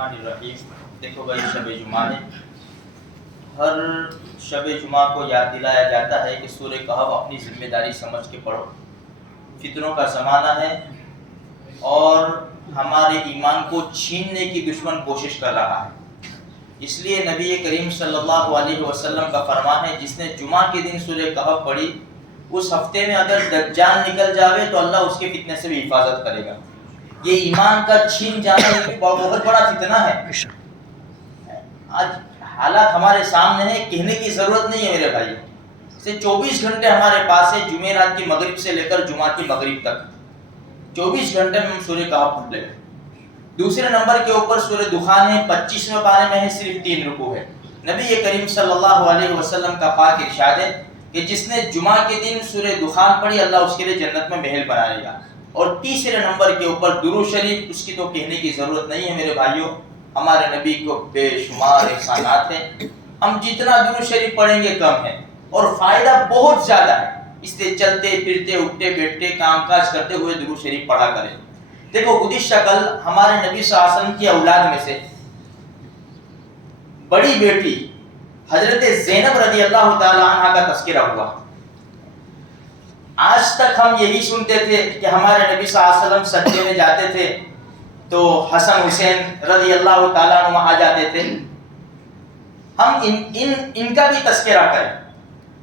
बिस्मिल्लाहिर्रहमानिर्रहीम। देखो भाई, शब जुमा है। हर शब जुमा को याद दिलाया जाता है कि सूरह कहफ अपनी जिम्मेदारी समझ के पढ़ो। फितरों का ज़माना है और हमारे ईमान को छीनने की दुश्मन कोशिश कर रहा है। इसलिए नबी करीम सल्लल्लाहु अलैहि वसल्लम का फरमान है, जिसने जुमा के दिन सूरह कहफ पढ़ी, उस हफ्ते में अगर दज्जाल निकल जावे तो अल्लाह उसके फितने से भी हिफाजत करेगा। ये ईमान का छीन जाना एक बहुत बड़ा फितना है। आज हालात हमारे सामने है, कहने की जरूरत नहीं है मेरे भाई। से 24 घंटे हमारे पास है, जुमेरात की मगरिब से लेकर जुमा की मगरिब तक 24 घंटे में हम सूरह कहफ पढ़ लें। दूसरे नंबर के ऊपर सूरह दुखान है, 25वें पारे में है, सिर्फ 3 रुकू है। नबी करीम सल्लल्लाहु अलैहि वसल्लम का पाक इरशाद है कि जिसने जुमा के दिन सूरह दुखान पढ़ी, अल्लाह उसके लिए जन्नत में महल बनाएगा। और तीसरे नंबर के ऊपर दुरूद शरीफ, उसकी तो कहने की जरूरत नहीं है मेरे भाइयों। हमारे नबी को बेशुमार एहसानात हैं, हम जितना दुरूद शरीफ पढ़ेंगे कम है और फायदा बहुत ज्यादा है। इसलिए चलते फिरते उठते बैठते कामकाज करते हुए दुरूद शरीफ पढ़ा करें। देखो, गुज़िश्ता कल हमारे नबी सल्लल्लाहु अलैहि वसल्लम की औलाद में से बड़ी बेटी हजरत ज़ैनब रज़ी अल्लाह ताला अन्हा का तज़किरा हुआ। आज तक हम यही सुनते थे कि हमारे नबी सल्लल्लाहु अलैहि वसल्लम सजदे में जाते थे तो हसन हुसैन रज़ी अल्लाह ताला अन्हु वहां जाते थे। हम इनका भी तज़किरा करें।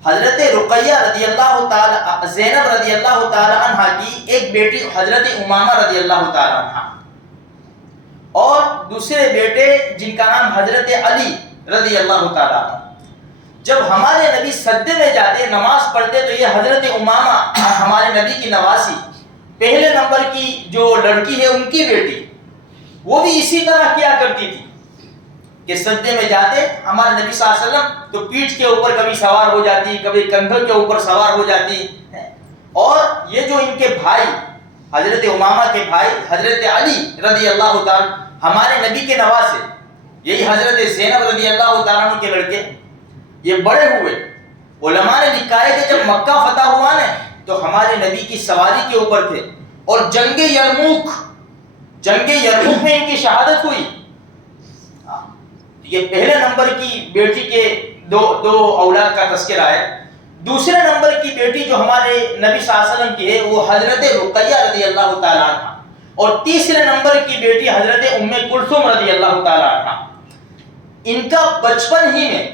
हजरत रुक़ैया रज़ी अल्लाह ताला, ज़ैनब रज़ी अल्लाह ताला अन्हा की एक बेटी हजरत उमामा रज़ी अल्लाह ताला अन्हा, और दूसरे बेटे जिनका नाम हजरत अली रज़ी अल्लाह ताला। जब हमारे नबी सजदे में जाते, नमाज पढ़ते, तो ये हजरत उमामा हमारे नबी की नवासी पहले नंबर की जो लड़की है उनकी बेटी, वो भी इसी तरह किया करती थी कि सजदे में जाते हमारे नबी सल्लल्लाहु अलैहि वसल्लम तो पीठ के ऊपर कभी सवार हो जाती, कभी कंधों के ऊपर सवार हो जाती। और ये जो इनके भाई हजरत उमामा के भाई हजरत अली रज़ी अल्लाह ताला हमारे नबी के नवासे, यही हजरत ज़ैनब रज़ी अल्लाह ताला के लड़के, ये बड़े हुए। उलमा ने लिखा है कि जब मक्का फतह हुआ ना, तो हमारे नबी की सवारी के ऊपर थे और जंगे यरमुक में इनकी शहादत हुई। ये पहले नंबर की बेटी के दो औलाद का तज़किरा है। दूसरे नंबर की बेटी जो हमारे नबी सल्लल्लाहु अलैहि वसल्लम की है वो हजरत रुक़ैया रज़ी अल्लाह ताला अन्हा, और तीसरे नंबर की बेटी हजरत उम्मे कुलसूम रज़ी अल्लाह ताला अन्हा। इनका बचपन ही में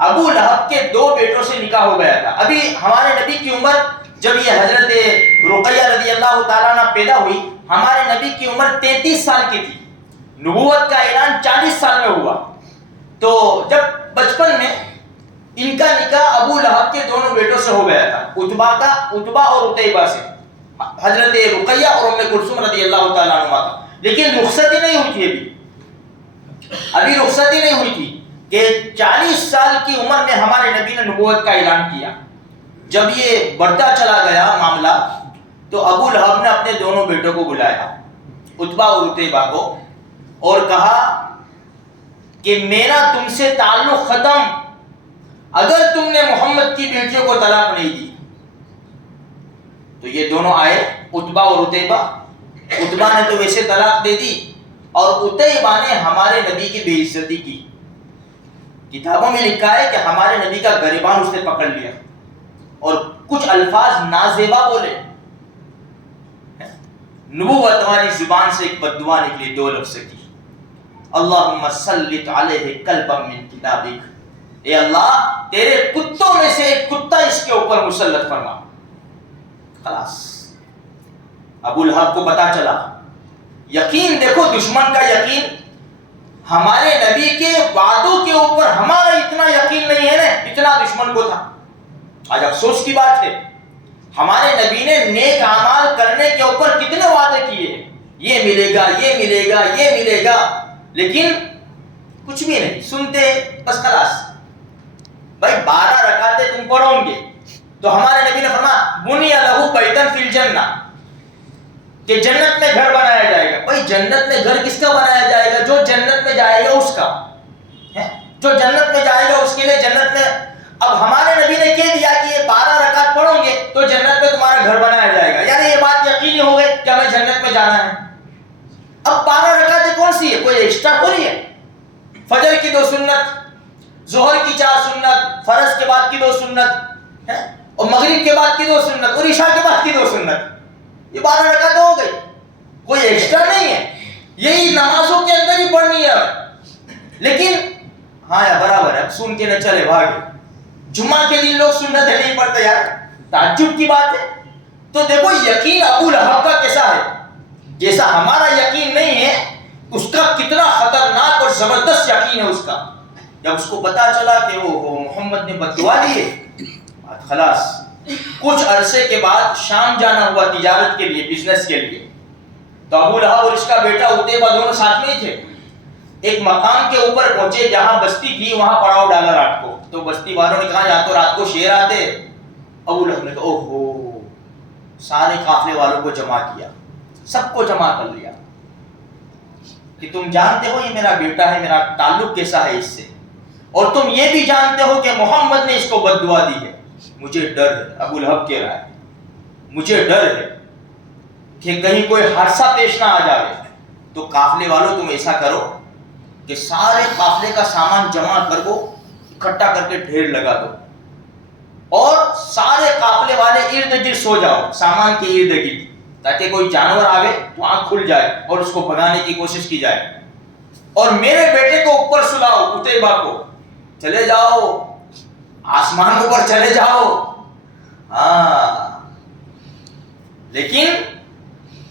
अबू लहब के 2 बेटों से निकाह हो गया था। अभी हमारे नबी की उम्र, जब ये हजरत रुक़ैया रज़ी अल्लाह ताला अन्हा पैदा हुई, हमारे नबी की उम्र 33 साल की थी। नबूवत का ऐलान 40 साल में हुआ। तो जब बचपन में इनका निकाह अबू लहब के दोनों बेटों से हो गया था, उतबा और उतैबा से, हजरत रुक़ैया और उम्मे कुलसूम रज़ी अल्लाह ताला अन्हा का। लेकिन रुखसती नहीं हुई थी, अभी रुखसती नहीं हुई थी कि 40 साल की उम्र में हमारे नबी ने नबूवत का ऐलान किया। जब ये बढ़ता चला गया मामला, तो अबू लहब ने अपने दोनों बेटों को बुलाया, उतबा और उतैबा को, और कहा कि मेरा तुमसे ताल्लुक खत्म अगर तुमने मोहम्मद की बेटियों को तलाक नहीं दी। तो ये दोनों आए, उतबा और उतैबा। उतबा ने तो वैसे तलाक दे दी और उतैबा ने हमारे नबी की बेइज्जती की। किताबों में लिखा है कि हमारे नबी का गरिबान उसने पकड़ लिया और कुछ अल्फाज नाजेबा बोले। नबूवत वाली जुबान से एक बद्दुआ निकली 2 लफ्ज़ की, अल्लाहुम्मा सल्लित अलैहि कल्बम मिन किताबिक, ए अल्लाह तेरे कुत्तों में से एक कुत्ता इसके ऊपर मुसल्लत फरमा। खलास, अबू लहब को पता चला। यकीन देखो, दुश्मन का यकीन। हमारे नबी के वादों के ऊपर हमारा इतना यकीन नहीं है ना, इतना दुश्मन को था। आज अफसोस की बात है, हमारे नबी ने नेक अमाल करने के ऊपर कितने वादे किए हैं, ये मिलेगा, ये मिलेगा, ये मिलेगा, लेकिन कुछ भी नहीं सुनते, बस खलास। भाई 12 रकातें तुम पढ़ोगे तो हमारे नबी ने फरमाया बुनिया लहू बैतन फिल जन्ना, कि जन्नत में घर बनाया जाएगा। भाई जन्नत में घर किसका बनाया जाएगा? जो जन्नत में जाएगा उसका है, जो जन्नत में जाएगा उसके लिए जन्नत में। अब हमारे नबी ने कह दिया कि ये 12 रकात पढ़ोगे तो जन्नत में तुम्हारा घर बनाया जाएगा, यानी ये बात यकीनी हो गई कि हमें जन्नत में जाना है। अब 12 रकात सुन्नतें कौन सी है, कोई एक्स्ट्रा थोड़ी है। फजर की 2 सुन्नत, जोहर की 4 सुन्नत, फर्ज के बाद की 2 सुन्नत है, और मगरिब के बाद की 2 सुन्नत, और इशा के बाद की 2 सुन्नत, ये 12 रकात हो गई, कोई एक्स्ट्रा नहीं है। यही नमाजों के अंदर ही पढ़नी है। लेकिन हाँ यार बराबर है, सुन के न चले भागे, जुम्मा के दिन लोग सुन्नत नहीं पढ़ते यार, ताज्जुब की बात है। तो देखो यकीन अबू लहब का कैसा है, जैसा हमारा यकीन नहीं है, उसका कितना खतरनाक और जबरदस्त यकीन है उसका। जब उसको पता चला कि वो मोहम्मद ने बददुआ दी है, खलास। कुछ अरसे के बाद शाम जाना हुआ तिजारत के लिए, बिजनेस के लिए। तो अबू लहब और इसका बेटा उतैबा दोनों साथ में ही थे। एक मकाम के ऊपर पहुंचे जहां बस्ती थी, वहां पड़ाव डाला रात को। तो बस्ती वालों ने कहा या तो रात को शेर आते। अबू लहब ने कहा ओहो, सारे काफले वालों को जमा किया, सबको जमा कर लिया कि तुम जानते हो ये मेरा बेटा है, मेरा ताल्लुक कैसा है इससे, और तुम ये भी जानते हो कि मोहम्मद ने इसको बद्दुआ दी है। मुझे डर है, अबू लहब कह रहा है, मुझे डर है कि कहीं कोई हादसा पेश ना आ जाए। तो काफले वालों तुम ऐसा करो कि सारे काफले का सामान जमा कर दो, इकट्ठा करके ढेर लगा दो, और सारे काफले वाले इर्द गिर्द सो जाओ, सामान के इर्द गिर्द, ताकि कोई जानवर आवे तो आंख खुल जाए और उसको भगाने की कोशिश की जाए। और मेरे बेटे को ऊपर सुलाओ, उतैबा को, चले जाओ आसमान ऊपर चले जाओ। हाँ, लेकिन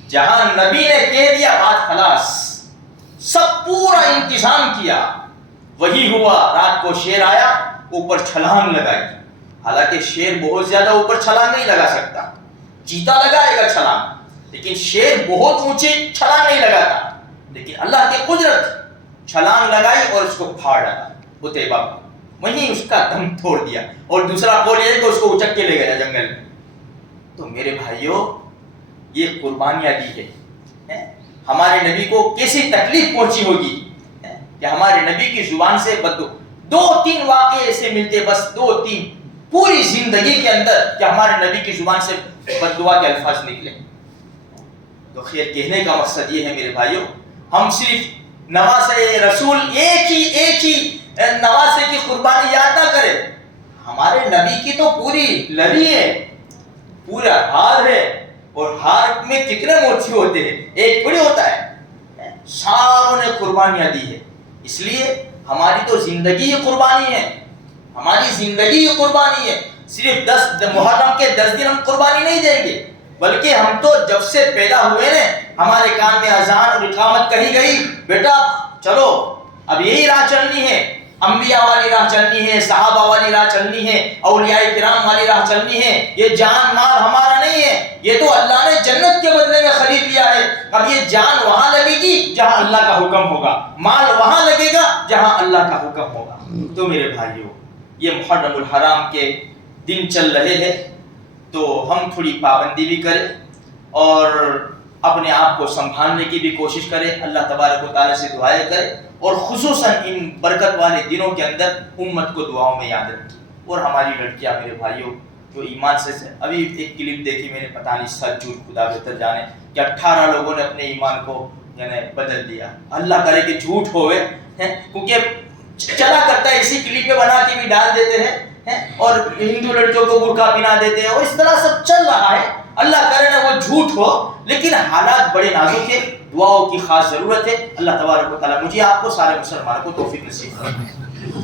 जहां नबी ने कह दिया बात खलास, सब पूरा इंतजाम किया, वही हुआ। रात को शेर आया, ऊपर छलांग लगाई। हालांकि शेर बहुत ज्यादा ऊपर छलांग नहीं लगा सकता, चीता लगाएगा छलांग, लेकिन शेर बहुत ऊंची छलांग नहीं लगाता। लेकिन अल्लाह की कुदरत, छलांग लगाई और उसको फाड़ डाला उतैबा को, वहीं उसका दम तोड़ दिया। और दूसरा कौल ये कि उसको उचक के ले गया जंगल में। तो मेरे भाइयों, ये कुर्बानियां दी है। हमारे नबी को कैसी तकलीफ पहुंची होगी कि हमारे नबी की जुबान से बद्दुआ, 2-3 वाक़े ऐसे मिलते, बस 2-3 पूरी जिंदगी के अंदर कि हमारे नबी की जुबान से बद्दुआ के अल्फाज निकले। तो खैर, कहने का मकसद ये है मेरे भाइयों, हम सिर्फ नवासे रसूल एक ही नवासे की कुर्बानी याद ना करें। हमारे नबी की तो पूरी लड़ी है, पूरा हार है, और हार में कितने मोती होते हैं, एक थोड़ी होता है। सारों ने कुर्बानियां दी है, इसलिए हमारी तो जिंदगी ही कुर्बानी है, हमारी जिंदगी ही कुर्बानी है। सिर्फ 10 मुहर्रम के 10 दिन हम कुर्बानी नहीं देंगे, बल्कि हम तो जब से पैदा हुए ने हमारे कान में अजान और इकामत कही गई, बेटा चलो अब यही राह चलनी है, अंबिया वाली राह चलनी है, सहाबा वाली राह चलनी है, औलियाए किराम वाली राह चलनी है। ये जान माल हमारा नहीं है, ये तो अल्लाह ने जन्नत के बदले में खरीद लिया है। अब ये जान वहां लगेगी जहां अल्लाह का हुक्म होगा, माल वहां लगेगा जहां अल्लाह का हुक्म होगा। तो मेरे भाइयों, ये मुहर्रमुल हराम के दिन चल रहे हैं, तो हम थोड़ी पाबंदी भी करें और अपने आप को संभालने की भी कोशिश करें। अल्लाह तबारक व तआला से दुआएं करें, और खुसूसन इन बरकत वाले दिनों के अंदर उम्मत को दुआओं में याद रखें। और हमारी लड़कियां मेरे भाइयों जो ईमान से, अभी एक क्लिप देखी मैंने, पता नहीं सच झूठ खुदा बेहतर जाने, कि 18 लोगों ने अपने ईमान को यानी बदल दिया। अल्लाह करे कि झूठ होवे, क्योंकि चला करता है, इसी क्लिप पे बना के भी डाल देते हैं, और हिंदू लड़कियों को बुर्का पहना देते हैं, और इस तरह सब चल रहा है। अल्लाह करे ना वो झूठ हो, लेकिन हालात बड़े नाजुक है, दुआओं की खास जरूरत है। अल्लाह तबारक व तआला मुझे आपको सारे मुसलमानों को तौफीक नसीब करे।